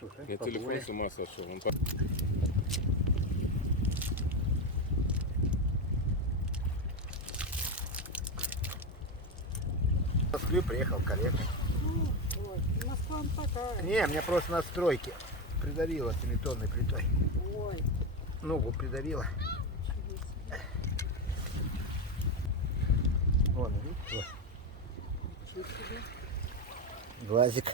тут, Я телефон с ума сошел. Он... В Москву приехал коллега. Ой, Москва такая. Не, меня просто на стройке придавило 7-тонной плитой. Ой, Ногу придавило. ничего себе. Вон, видите? Ничего себе. Глазик.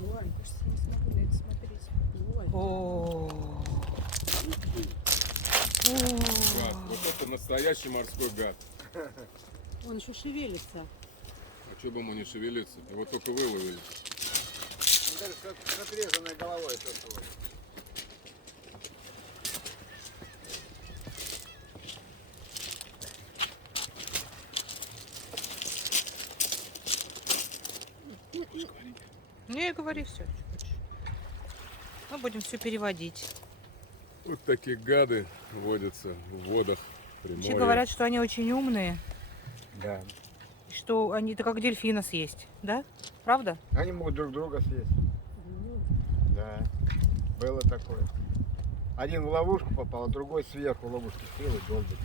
Ой, кажется, не смогу на это смотреть. Ой. Гад. Вот это настоящий морской гад. Он еще шевелится. А что бы ему не шевелиться? Его только выловили. Даже с отрезанной головой то. Не, говори все, что хочешь. Мы будем все переводить. Вот такие гады водятся в водах Все Приморья. говорят, что они очень умные, Да. и что они это как дельфина съесть, да? Правда? Они могут друг друга съесть. Ну, Да. Было такое. Один в ловушку попал, а другой сверху в ловушку сел и долбит.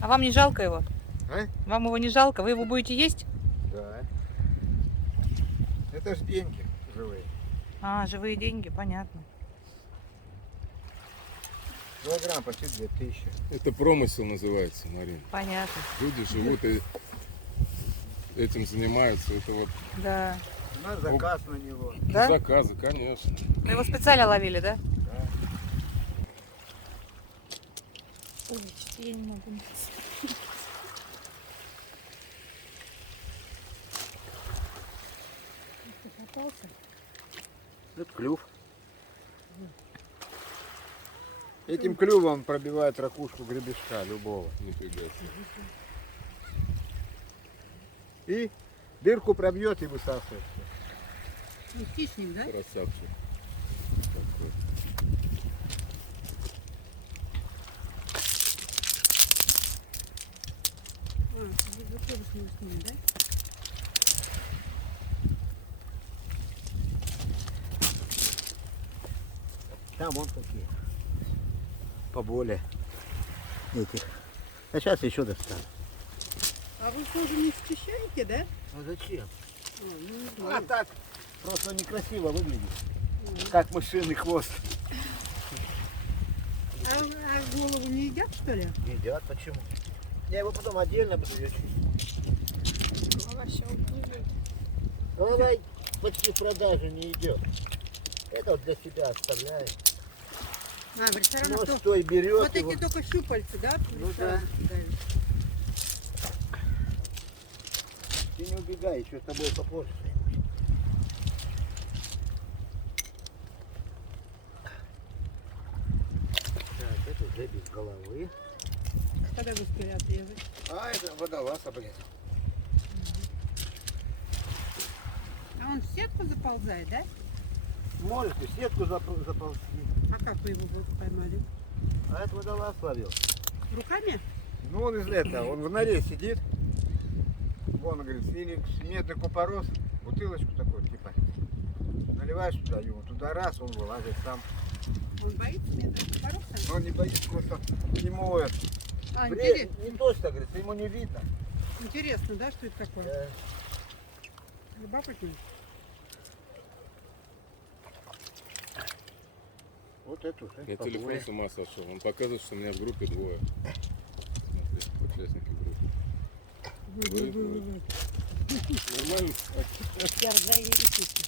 А вам не жалко его? А? Вам его не жалко? Вы его будете есть? Да. Это ж деньги живые. А, живые деньги, понятно. Килограмм почти 2000. Это промысел называется, Марина. Понятно. Люди живут и этим занимаются. Это вот Да. У нас заказ на него. Да? заказы, конечно. Вы его специально ловили, да? Да. Ой, что я не могу. ты попался? Это клюв. Этим клювом пробивает ракушку гребешка любого. Нифига себе. И дырку пробьет и высасывает. Ну, хищник, да? Красавчик. Такой. А, вы тоже с ним, да? Там вон такие. Поболее этих. А сейчас еще достану. А вы тоже не счищаете, да? А зачем? Ой, ну, не А знаю. так. Просто некрасиво выглядит. Как мышиный хвост. А голову не едят, что ли? Едят, почему? Я его потом отдельно буду лечить. Голова щелкнула. Голова почти в продаже не идет. Это вот для себя оставляю. А, в ресторане Может, то... кто и берет Вот его. эти только щупальцы, да? в Ну ресторане кидают? Ты не убегай, еще с тобой попозже. Так, это уже без головы. Когда вы успели отрезать? А, это водолаз обрезал. А он в сетку заползает, да? Может, и в сетку заползти. А как вы его поймали? А это водолаз ловил. Руками? Ну, он из этого, он в норе сидит. Вон, говорит, или медный купорос, бутылочку такую, типа, наливаешь туда его, туда раз, он вылазит сам. Он боится медного купороса? Но он не боится, просто ему это, А, не то, что, говорит, ему не видно. интересно, да, что это такое? Да. Любопытно. Вот это уже. Я поболее. телефон с ума сошел. Он показывает, что у меня в группе двое. Смотри, участники группы. Нормально? Я разраили ресурсы.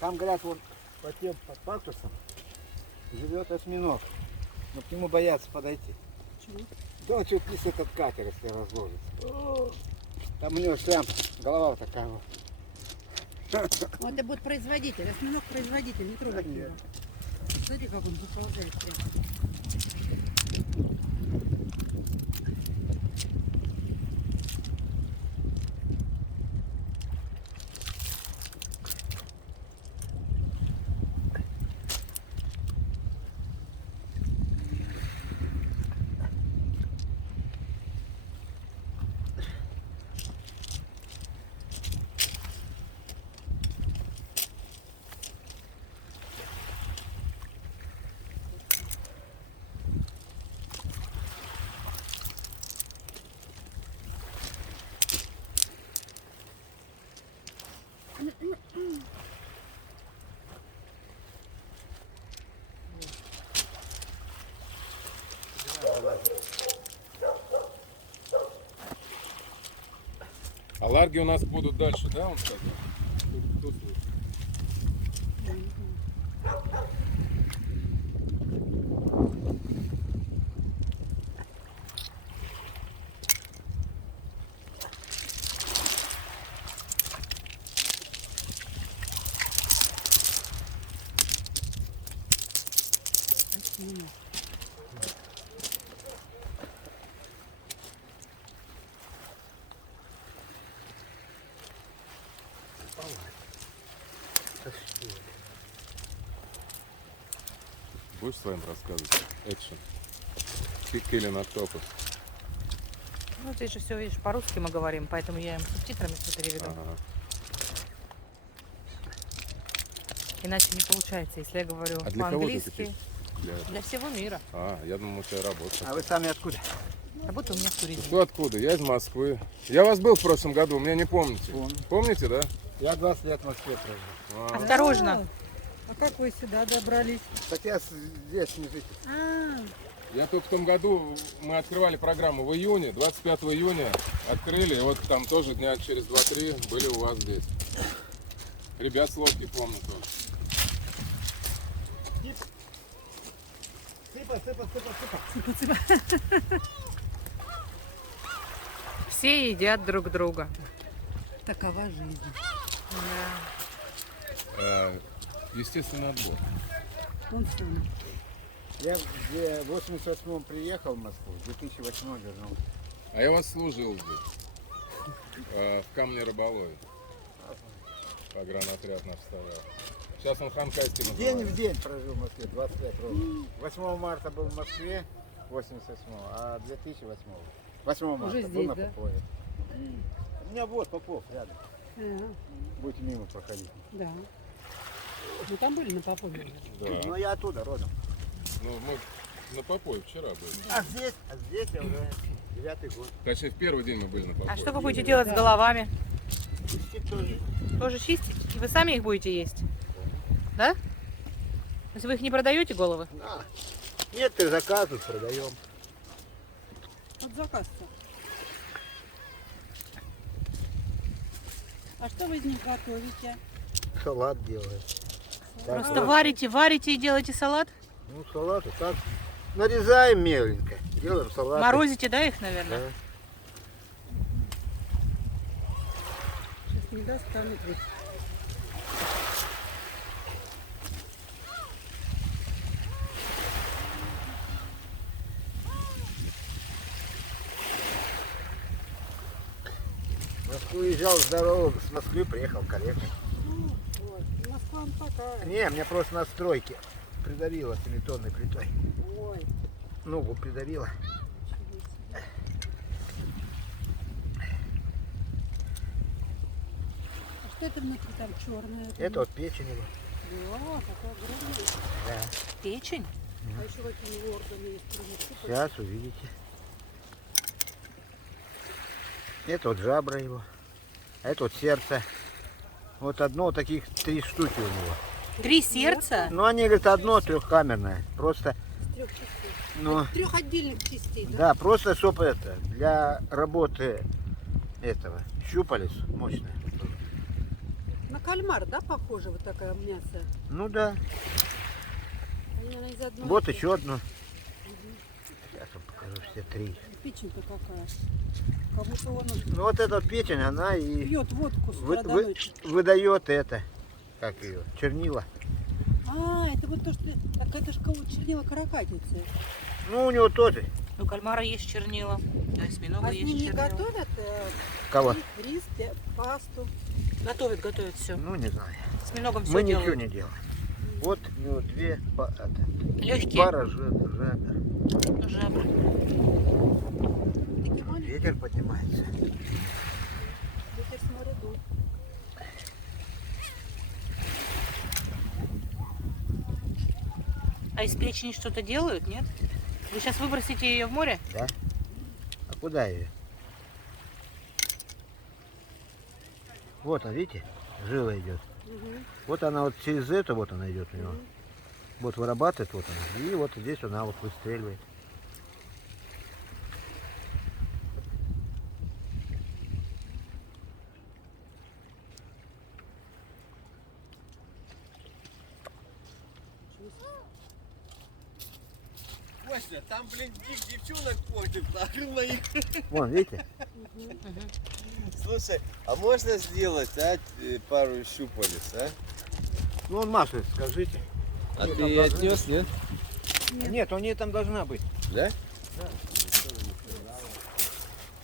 Там, говорят, вот под тем, под пактусом живет осьминог. Но к нему боятся подойти. Почему? Да он чуть не этот катер, если разложится. Там у него прям голова вот такая вот. Вот это будет производитель, осьминог производитель, не трогать Нет. его. Смотри, как он заползает прямо. А ларги у нас будут дальше, да, он сказал? Кто слышит? Будешь своим рассказывать? Экшен. Killing Octopus. Ну, ты же все видишь, по-русски мы говорим, поэтому я им субтитрами все переведу. Ага. Иначе не получается, если я говорю А для кого ты по-английски. пишешь? Для... Для всего мира. Я думал, у тебя работа. А вы сами откуда? Работа у меня в туризме. Что откуда? Я из Москвы. Я вас был в прошлом году, меня не помните. Помню. Помните, да? Я 20 лет в Москве прожил. А, Осторожно. А как вы сюда добрались? Так я здесь не житель. Я только в том году, мы открывали программу в июне, 25 июня открыли, и вот там тоже дня через 2-3 были у вас здесь. Ребят с лодки помню тоже. Сыпа. Все едят друг друга. Такова жизнь. Да. Естественный отбор. Он сын. Я в 88-м приехал в Москву, в 2008-м вернулся. А я вас служил здесь, в Камне Рыболове. Погранотряд нас вставлял. Сейчас он Ханкайский День называется. в день прожил в Москве, 20 лет ровно. 8 марта был в Москве, 88-го, а 2008-го. 8 марта Уже был здесь, на да? Попове. У меня вот Попов рядом. Ага, Будете мимо проходить. да. Мы там были на Попове. Да. Но я оттуда родом. Ну, мы на Попове вчера были. А здесь я уже 9-й год. Точнее, в первый день мы были на Попове. А что вы будете делать с головами? Чистить тоже. Тоже чистить? И вы сами их будете есть? Да? То есть вы их не продаете, головы? Да. Нет, ты заказывают, продаем. Вот заказ-то. А что вы из них готовите? Салат делаем. Так, Просто вот. варите и делаете салат? Ну, салат вот так. Нарезаем меленько. Делаем салат. Морозите, да, их, наверное? Да. Сейчас не достанут. Вот. В Москву уезжал здорово, с Москвы приехал коллега. Ой, Москва он такая. Не, мне просто на стройке придавило силиконной плитой. Ой, Ногу придавило. а что это внутри там черное? Это вот печень его. Да, такая огромная. Да. Печень? А еще какие органы есть? Принесу, Сейчас увидите. Это вот жабра его. А это вот сердце. Вот одно, вот таких 3 штуки у него. 3 сердца? Ну, они говорят, одно трехкамерное. Просто, с 3 частей. ну, 3 отдельных частей, да? да, просто чтобы это, для работы этого, щупалец мощное. На кальмар, да, похоже, вот такое мясо? Ну да. Они, наверное, из одной Вот этой. еще одно. Сейчас вам покажу все 3. Печень-то какая. Как будто он Ну вот эта вот печень, она и пьет водку с вы- утра до вы- ночи. выдает это, как ее, чернила. А, это вот то, что... Так это же чернила каракатицы. Ну у него тоже. У кальмара есть чернила, у осьминога А с есть ними чернила. готовят Кого? рис, пасту. Готовят все. Ну не знаю. С осьминогом все Мы ничего делают. не делаем. Вот у него 2 Легкие. пара жабр. Жабры. Такие маленькие. Ветер поднимается. Ветер с моря дует. А из печени что-то делают, нет? Вы сейчас выбросите ее в море? Да? А куда ее? Вот, а видите, жила идет. Мгм. Вот она вот через это вот она идет у него. Вот вырабатывает вот она. И вот здесь она вот выстреливает. Костя, там, блин, девчонок портит, нахрен моих. Вон, видите? Слушай, а можно сделать, пару щупалец, а? Ну, он Маше, скажите. А Нет, ты там ее должны отнес, нет? Нет, у нее там должна быть. Да?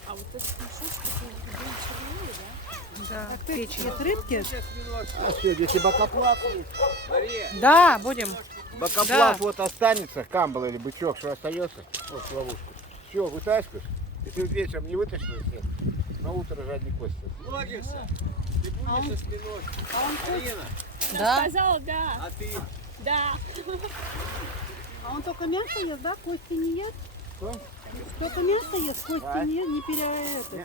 А вот этот мешочек, это чернее, да? Да, Так, ты печень. есть рыбки? А что, здесь и бокоплав есть? Мария, Да, будем. Бокоплав Да. вот останется, камбал или бычок, что остается, вот в ловушку. Все, вытаскиваешь. Если вечером не вытащил всех, на утро жадный кость. логишься? Ты будешь осьминожки. Марина, Да. Сказала, да. а ты? Да. А он только мясо ест, да? Кости не ест? Что? Только мясо ест, кости Да. не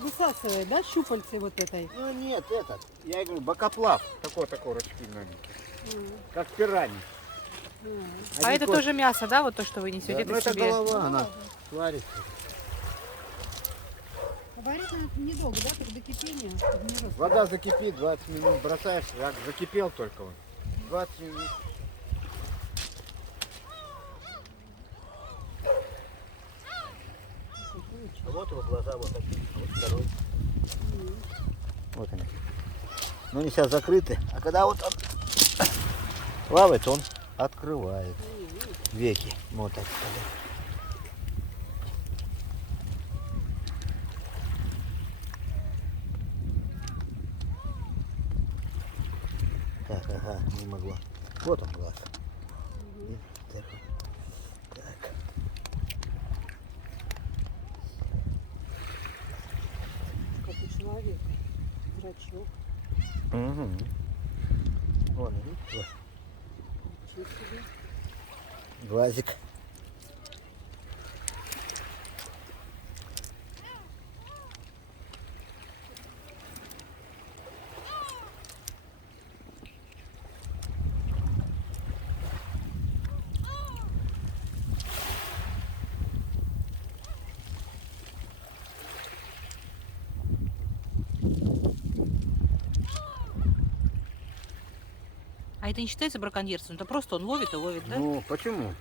высасывает, да, щупальцы вот этой? Ну нет, этот, я говорю, бокоплав, такой рачки маленький, как пираньи. А Один это кость. тоже мясо, да, вот то, что вы несете Ну при это себе? голова, она сварится. Варить надо недолго, да, как до кипения, чтобы не жестко. Вода закипит, 20 минут бросаешь, закипел только он. 20 минут. А вот его глаза вот такие, вот второй. Вот они. Ну они сейчас закрыты, а когда вот он плавает, он открывает веки, вот так сказать. Так, ага, не могла. Вот он глаз. И второй. Так. Как у человека. Зрачок. Угу. Вон, видишь? Ничего себе. Глазик. А это не считается браконьерством? Это просто он ловит и ловит, да? Ну, почему?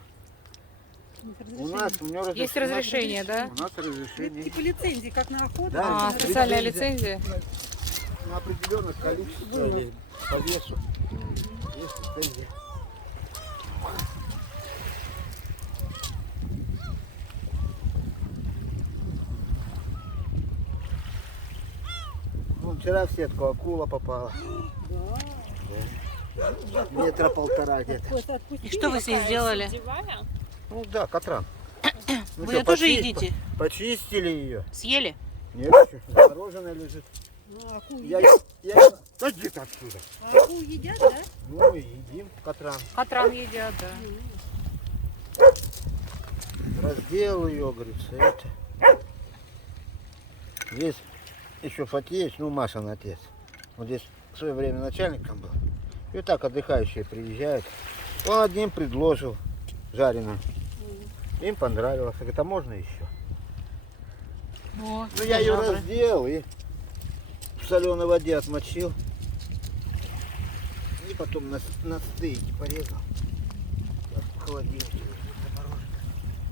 У нас, у него Есть разрешение, да? У нас разрешение. Типа лицензии, как на охоту. Да, А, лицензия. специальная лицензия? На определенное количество или по весу. Есть лицензия. Ну, вчера в сетку акула попала. Да. Метра полтора где-то. Кость, отпусти. И что вы с ней сделали? Сетевая? Ну да, Катран. Ну Вы чё, ее тоже почи- едите? Почистили ее. Съели? Нет, еще замороженная лежит. Ну, акул Я, едят? Да иди ты отсюда. А акул едят, да? Ну и едим Катран. Катран едят, да. Раздел ее, говорится, это. Здесь еще Фатеевич, ну Машин отец. Вот здесь в свое время начальником был. И вот так отдыхающие приезжают. Он одним предложил жареным. Им понравилось. Говорит, а можно еще? О, Ну я ее жабры. раздел и в соленой воде отмочил. И потом на стейки порезал. Так, в холодильнике заморожено.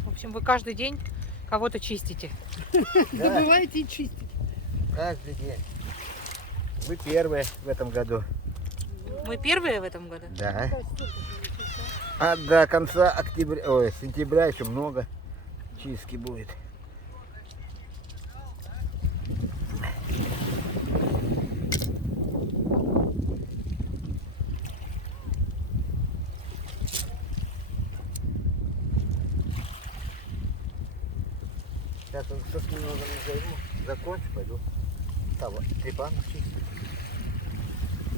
В общем, вы каждый день кого-то чистите. Да, Добываете и чистите. каждый день. Вы первые в этом году. Мы первые в этом году? Да. А до конца октября, ой, сентября еще много чистки будет. Сейчас он со осьминогами займу, закончу, пойду. Там вот трепан чистить.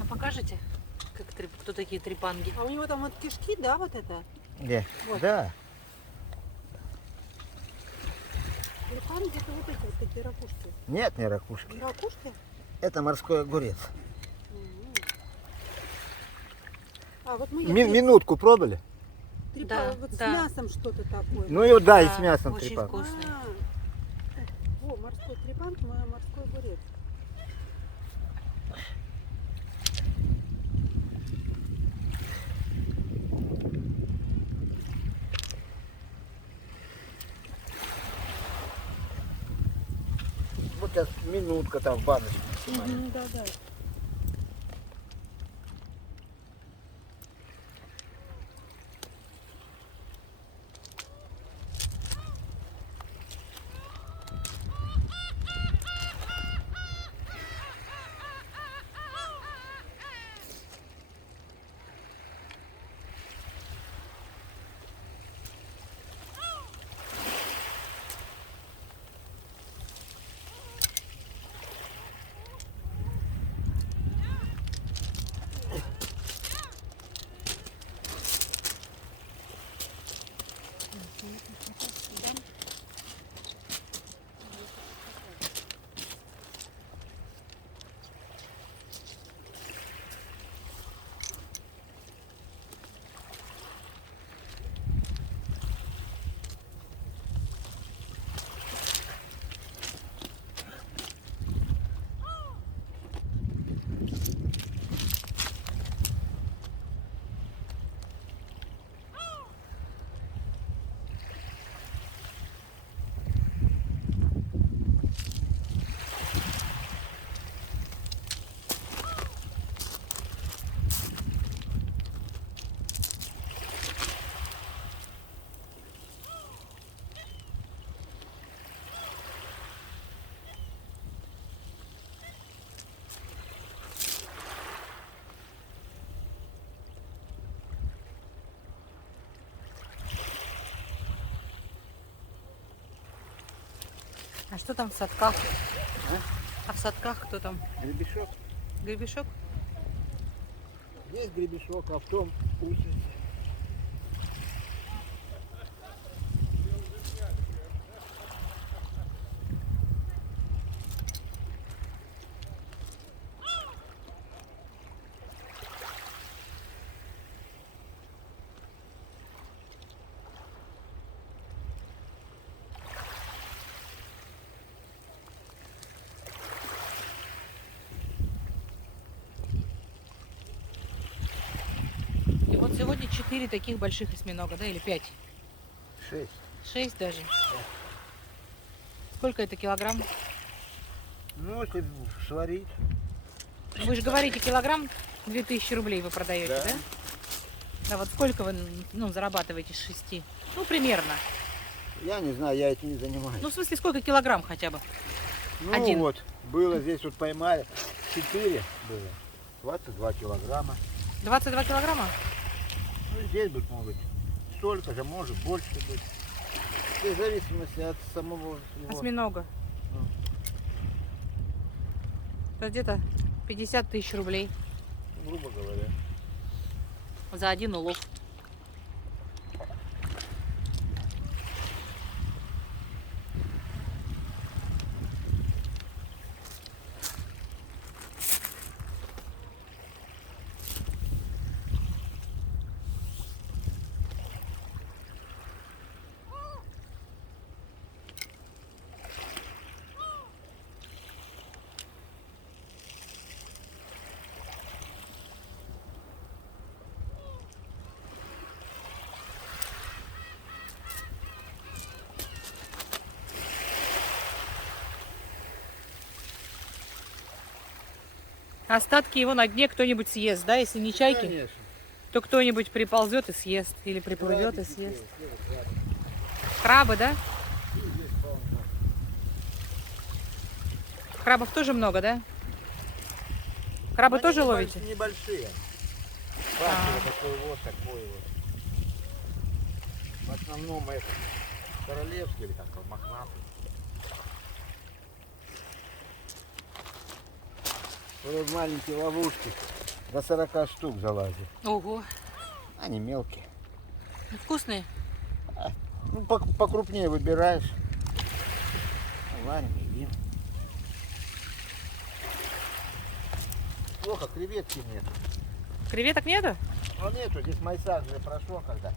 А покажете, кто такие трепанги? А у него там вот кишки, да, вот это? Где? Вот. Да. Трепан где-то вот эти вот такие ракушки. Нет, не ракушки. Ракушки? Это морской огурец. А вот мы Минутку пробовали? Да, вот да. с мясом что-то такое. Ну и да, и с мясом очень трепан. вкусный. А, о, морской трепан, морской огурец. минутка там в баночке. Да, да. А что там в садках? А в садках кто там? Гребешок. Гребешок? Здесь гребешок, а в том устрица. И вот сегодня 4 таких больших осьминога, да, или 5? 6. 6 даже. Сколько это килограмм? Ну, если сварить. Вы же говорите, килограмм 2000 рублей вы продаете, Да. да? Да, вот сколько вы, ну, зарабатываете с 6? Ну, примерно. Я не знаю, я этим не занимаюсь. Ну, в смысле, сколько килограмм хотя бы? Ну один. вот, было здесь вот поймали. 4 было. 22 килограмма. 22 килограмма? Ну, здесь будет, может быть, столько же, может, больше быть. В зависимости от самого его. Осьминога. Ну. Это где-то 50 тысяч рублей Грубо говоря. за один улов. Остатки его на дне кто-нибудь съест, да? Если не чайки, Конечно. то кто-нибудь приползет и съест. Или приплывет и Крабики съест. здесь, вот рядом. Крабы, да? И здесь полно. Крабов тоже много, да? Крабы Они тоже небольш- ловите? Небольшие. А. Вот такой вот, такой вот. В основном это королевский или как-то мохнатый. Вот маленькие ловушки до 40 штук залазят. Ого. Они мелкие. Вкусные? Ну, покрупнее выбираешь. Варим, едим. Плохо, креветки нет. Креветок нету? Ну нету, здесь майсак же прошло когда.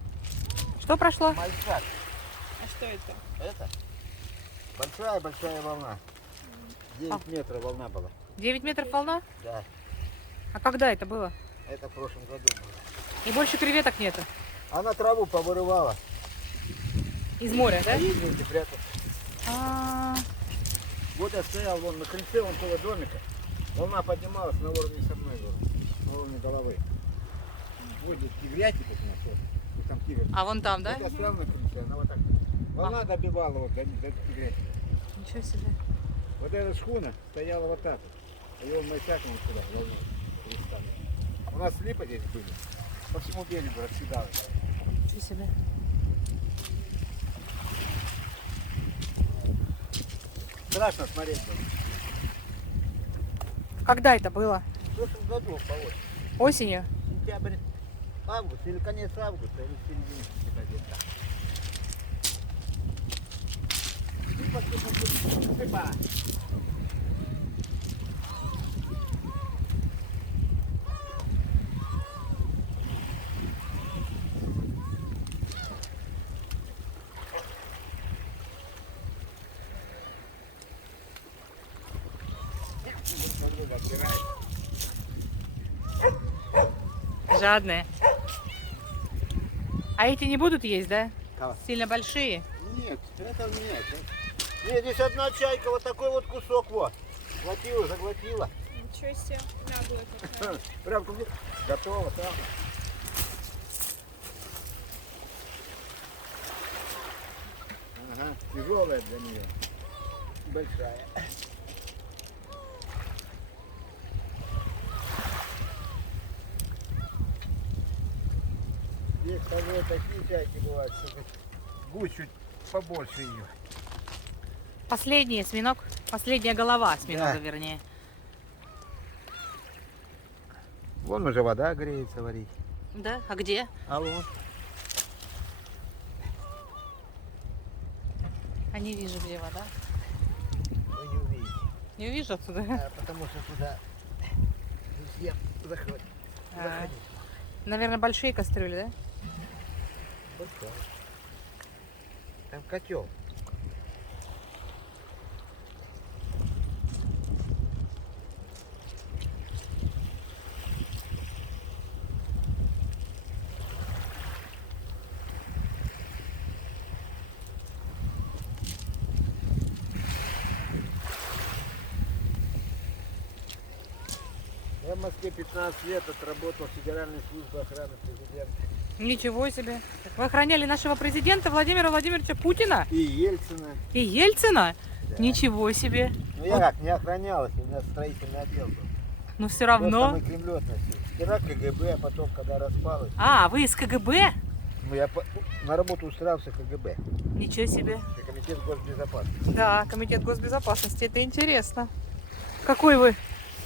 Что прошло? Майсак. А что это? Это большая волна. 9 метров волна была. 9 метров волна? Да, А когда это было? это в прошлом году было. И больше креветок нету? Она траву повырывала. Из моря, да? А ей негде прятаться. А, Вот я стоял вон на крыльце вон того домика. Волна поднималась на уровне со мной, на уровне головы. Будет тигрятник у нас, вот. И там тигр. А вон там, да? Вот я стоял на крыльце, она вот так. Волна добивала вот до тигрятника. Ничего себе. Вот эта шхуна стояла вот так. И он мальчаком вот сюда, волну перестали. У нас липа здесь были. По всему берегу раскидалось. Ничего себе. Страшно смотреть было. Когда это было? В прошлом году по осени. Осенью? Сентябрь, август, или конец августа, или середина сентября где-то так. Липа. Жадные. А эти не будут есть, да? Кого? Сильно большие? Нет, это нет. Нет, здесь одна чайка, вот такой вот кусок вот. Хватила, заглотила. Ничего себе, наглая какая. Прям как готово там. Ага, тяжелая для нее. Большая. Здесь тоже такие чайки бывают, что гусь чуть побольше ее. Последний осьминог. Последняя голова осьминога, Да. вернее. Вон уже вода греется варить. Да? А где? А вон. А не вижу, где вода. Вы не увидите. Не увижу отсюда. Потому что туда всем заходит. А, наверное, большие кастрюли, да? Там котел. Я в Москве 15 лет отработал в Федеральной службе охраны президента. Ничего себе. Вы охраняли нашего президента Владимира Владимировича Путина И Ельцина. и Ельцина? Да. Ничего себе. Ну я как, не охранялась, у меня строительный отдел был. Но все Просто равно. мы к Кремлю относились. Сперва КГБ, а потом, когда распалось, А, вы из КГБ? ну, я на работу устраивался в КГБ. Ничего себе. Это Комитет госбезопасности. Да, Комитет госбезопасности. Это интересно. Какой вы?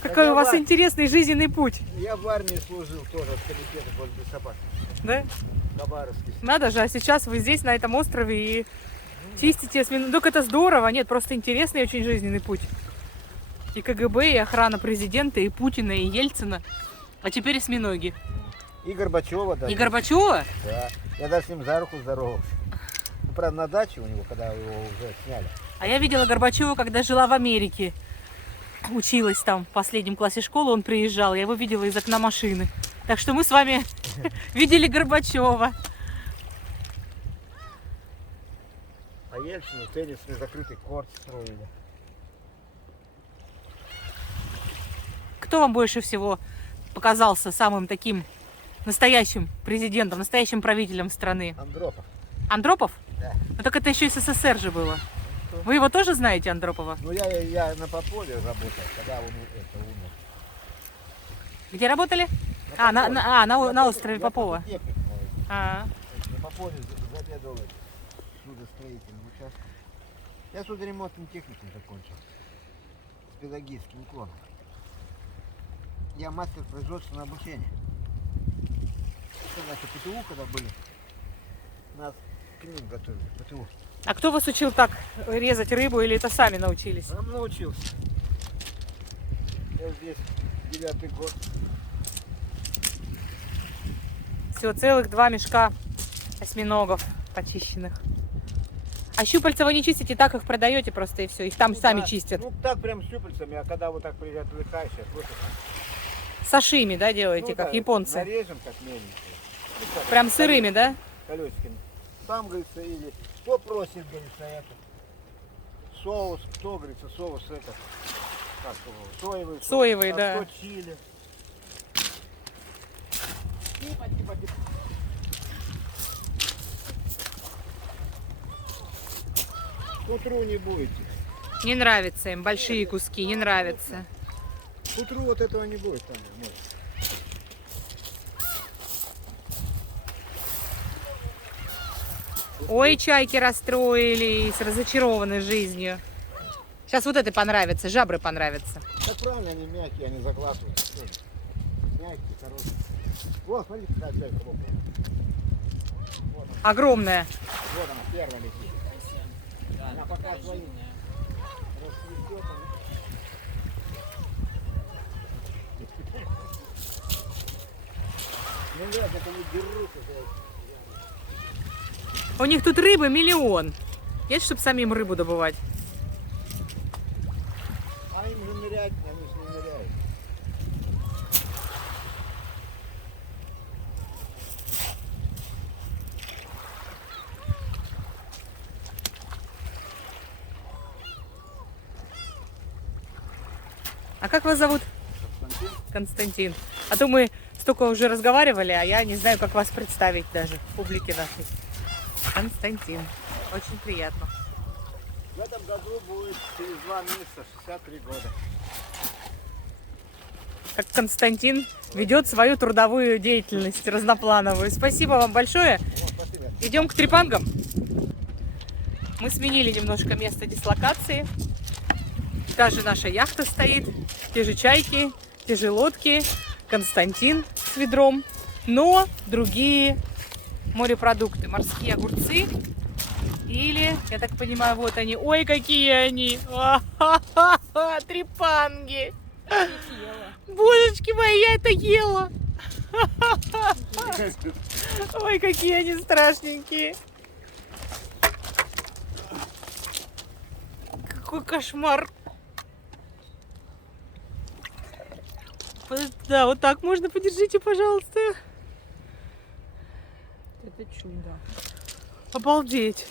Так Какой я у вас в ар- интересный жизненный путь, Я в армии служил тоже в Комитете госбезопасности. да? В Хабаровске. Надо же, а сейчас вы здесь, на этом острове, и чистите осьминог. Только это здорово. Нет, просто интересный очень жизненный путь. И КГБ, и охрана президента, и Путина, и Ельцина. А теперь осьминоги. И Горбачева даже. И Горбачева? Да. Я даже с ним за руку здоровался. Ну, правда, на даче у него, когда его уже сняли. А я видела Горбачева, когда жила в Америке. Училась там в последнем классе школы, он приезжал. Я его видела из окна машины. Так что мы с вами видели Горбачева. А Ельцину теннисный закрытый корт строили. Кто вам больше всего показался самым таким настоящим президентом, настоящим правителем страны? Андропов. Андропов? Да. Ну так это еще и СССР же было. Вы его тоже знаете, Андропова? Ну я на Попове работал, когда он это умер. Где работали? Попове. На острове Я Попова. техник мой. А, На Попове заведовал судостроительным участком. Я судоремонтным техникум закончил. С педагогическим уклоном. Я мастер производственного обучения. Это наши ПТУ, когда были, нас к ним готовили, ПТУ. а кто вас учил так резать рыбу или это сами научились? Сам научился. Я здесь 9-й год. Всего целых 2 мешка осьминогов почищенных. А щупальца вы не чистите, так их продаете просто и все. Их там Ну сами да, чистят. Ну так прям щупальцами, а когда вот так отвлекаешь, я просто Сашими, да, делаете, как да, японцы? нарежем как меленькие. Ну, так, Прям сырыми, да? колесиками. Там, говорится, или кто просит, говорится, это. соус, кто говорится, соус это, как его, соевый соус, Соевый, а да. кто чили. К утру не будете. Не нравится им большие куски, не нравится. К утру вот этого не будет. Там, может. Ой, чайки расстроились, разочарованы жизнью. Сейчас вот это понравится, жабры понравятся. Так правильно, они мягкие, они заглатывают. Всё. Мягкие, хорошие. Вот, смотрите, какая чайка лопнула. Огромная. Вот она, первая летит. Она пока свои расцветет. Ну да, это не дерутся. У них тут рыбы миллион. Есть, чтобы самим рыбу добывать. А им же нырять, они же не ныряют. А как вас зовут? Константин. А то мы столько уже разговаривали, а я не знаю, как вас представить даже в публике нашей. Константин. Очень приятно. В этом году будет через 2 месяца 63 года. Как Константин ведет свою трудовую деятельность разноплановую. Спасибо вам большое. Вот, спасибо. Идем к трепангам. Мы сменили немножко место дислокации. Та же наша яхта стоит, те же чайки, те же лодки, Константин с ведром, но другие морепродукты, морские огурцы или, я так понимаю, вот они. Ой, какие они! А-ха-ха-ха, трепанги! Божечки мои, я это ела! Ой, какие они страшненькие! Какой кошмар! Да, вот так можно, подержите, пожалуйста. Это чудо. Обалдеть.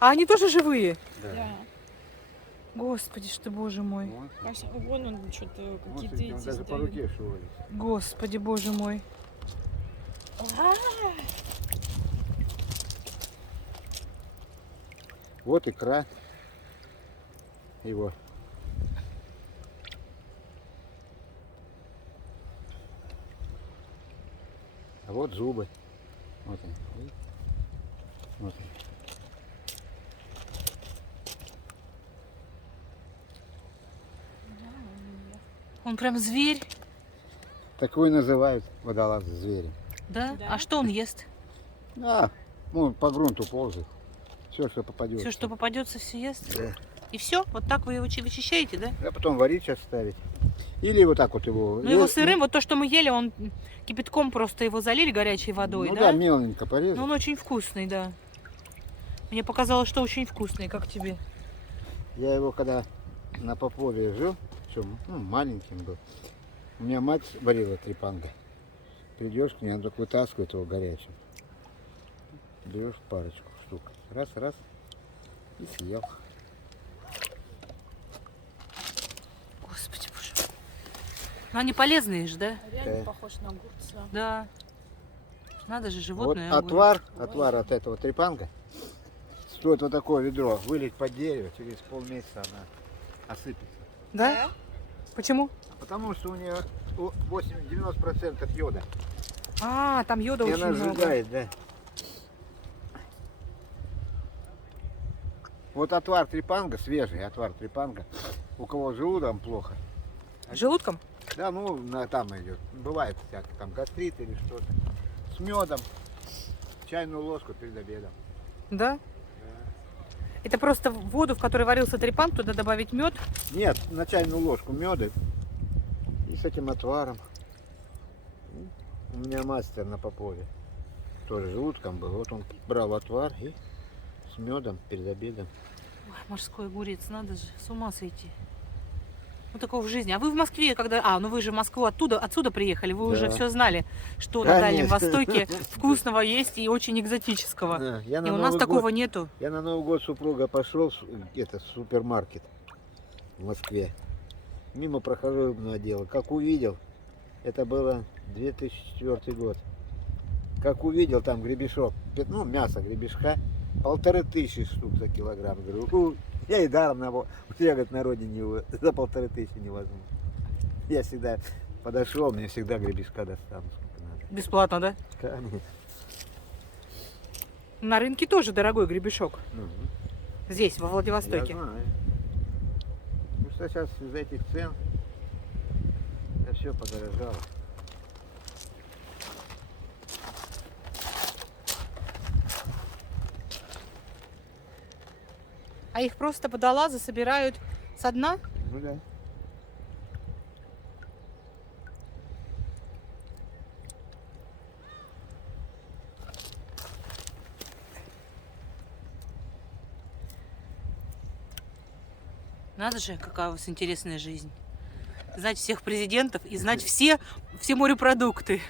А они тоже живые? Да. Господи, что, боже мой. Паша, вон он что-то, Вот, какие-то смотрите, он эти даже по сдают. руке шевелит. Господи, боже мой. Вот икра его. А вот зубы. Вот они. Видите? Вот они. Он прям зверь, Такой называют водолазы звери. да? Да. А что он ест? Да, ну по грунту ползает. Все, что попадет. Все, что попадется, все ест? Да. И все? Вот так вы его вычищаете, да? А потом варить сейчас ставить. Или вот так вот его. Ну его сырым, вот то, что мы ели, он кипятком просто его залили горячей водой, Ну да? да, меленько порезать. Ну он очень вкусный, да. Мне показалось, что очень вкусный, как тебе. Я его когда на Попове жил, что, маленьким был, у меня мать варила трепанга. Придешь к ней, она так вытаскивает его горячим. Берешь парочку штук. Раз, раз. И съел. Господи, боже. Ну они полезные же, да? Реально Да. похож на огурца. Да. Надо же, Вот животное. огонь. отвар от этого трепанга стоит вот такое ведро. Вылить под дерево, через полмесяца она осыпется. Да? Почему? Потому что у нее 80-90% йода. А, там йода И очень она много. сжигает, да. Вот отвар трепанга, свежий отвар трепанга, у кого с желудком плохо. Желудком? Да, ну там идет. Бывает всякое, там гастрит или что-то. С медом. Чайную ложку перед обедом. Да? Это просто в воду, в которой варился трепанг, туда добавить мед. Нет, на чайную ложку меда и с этим отваром. У меня мастер на Попове тоже с желудком был. Вот он брал отвар и с медом перед обедом. Ой, морской огурец, надо же, с ума сойти. Вот такого в жизни. А вы в Москве, когда... ну вы же в Москву отсюда приехали, вы уже Да. все знали, что на Дальнем Конечно. Востоке вкусного есть и очень экзотического. Да, я И на у нас Новый такого год- нету. Я на Новый год супруга пошел в супермаркет в Москве. Мимо прохожего отдела. Как увидел, это было 2004 год. Как увидел там гребешок, мясо гребешка, 1500 штук за килограмм. Говорю, я и даром я, говорит, на родине его за 1500 не возьму. Я всегда подошел, мне всегда гребешка достану, сколько надо. Бесплатно, да? Конечно. На рынке тоже дорогой гребешок. Ну, Здесь, во я Владивостоке. знаю. Ну что сейчас из этих цен все подорожало. А их просто водолазы собирают со дна? Ну да. Надо же, какая у вас интересная жизнь. Знать всех президентов и знать все морепродукты.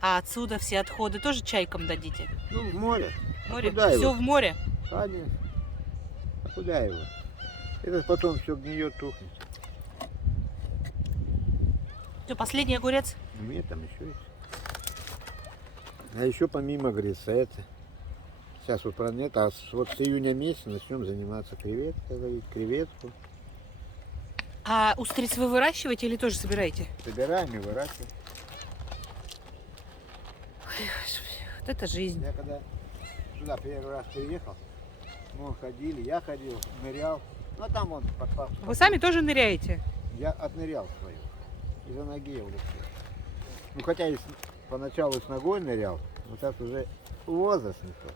А отсюда все отходы тоже чайкам дадите? Ну, в море. Море? куда Все его? в море? Конечно. А куда его? Это потом все гниет, тухнет. Все, последний огурец. У меня там еще есть. А еще помимо, говорится, это. Сейчас вот про это, вот с июня месяца начнем заниматься креветкой, ловить креветку. А устриц вы выращиваете или тоже собираете? Собираем и выращиваем. Вот это жизнь. Я когда сюда первый раз приехал, мы ходили, я ходил, нырял. Ну а там он под Вы сами тоже ныряете? Я отнырял свою. Из-за ноги я улетел. Ну хотя и поначалу с ногой нырял, но сейчас уже возраст не тот.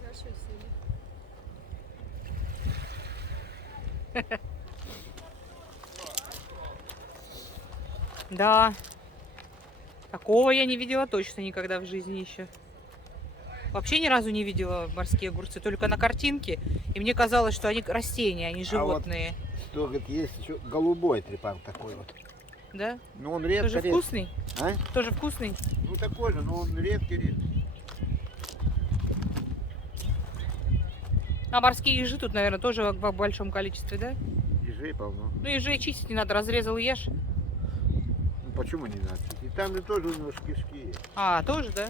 Хорошо сели. Да. Такого я не видела точно никогда в жизни еще. Вообще ни разу не видела морские огурцы, только на картинке. И мне казалось, что они растения, они животные. Что, говорит, есть еще голубой трепан такой вот. Да? Но он редко. Тоже вкусный? А? Тоже вкусный? Ну такой же, но он редкий. А морские ежи тут, наверное, тоже в большом количестве, да? Ежей полно. Ну, ежей чистить не надо, разрезал и ешь. Ну почему не надо? И там же тоже у него кишки есть. А, тоже, да?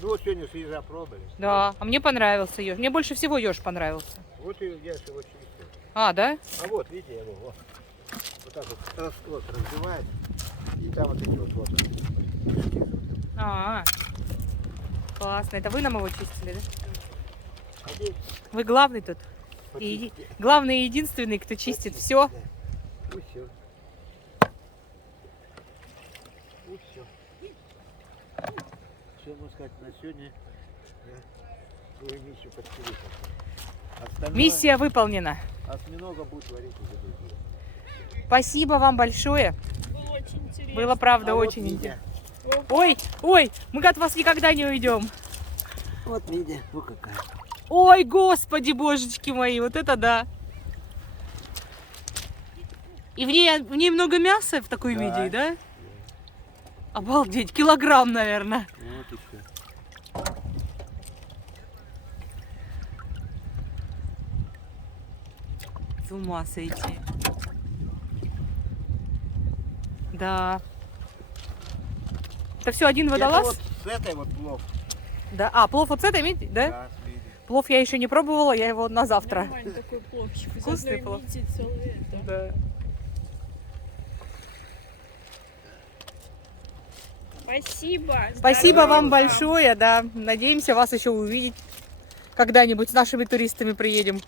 Ну вот сегодня с ежа пробовали. Да. А мне понравился еж. Мне больше всего еж понравился. Вот и я же его чистил. А, да? А вот, видите, его вот. Вот так вот разбивает. И там вот эти вот. Кишки. А, классно. Это вы нам его чистили, да? Ходи, Вы главный тут. И почисти. главный и единственный, кто чистит все. И все. И все. Все, можно сказать, на сегодня я свою миссию почти выполнил. Остальное Миссия выполнена. осьминога будет варить уже другие. Спасибо вам большое. Было очень интересно. Было, правда, А вот очень Митя. интересно. Ой, ой, мы от вас никогда не уйдем. Вот Митя, ну какая. Ой, господи, божечки мои, вот это да. И в ней много мяса в такой Да. мидии, да? Обалдеть, килограмм, наверное. Вот и все. С ума сойти. Да. Это все один водолаз? Вот с этой вот плов. Да. А, плов вот с этой мидии, да? Да, с Митей. Плов я еще не пробовала, я его на завтра. Нормальный такой пловчик. Из Вкусный одной плов. мидии целый это. Да. Спасибо. Спасибо Здорово. вам большое, да. Надеемся вас еще увидеть. Когда-нибудь с нашими туристами приедем.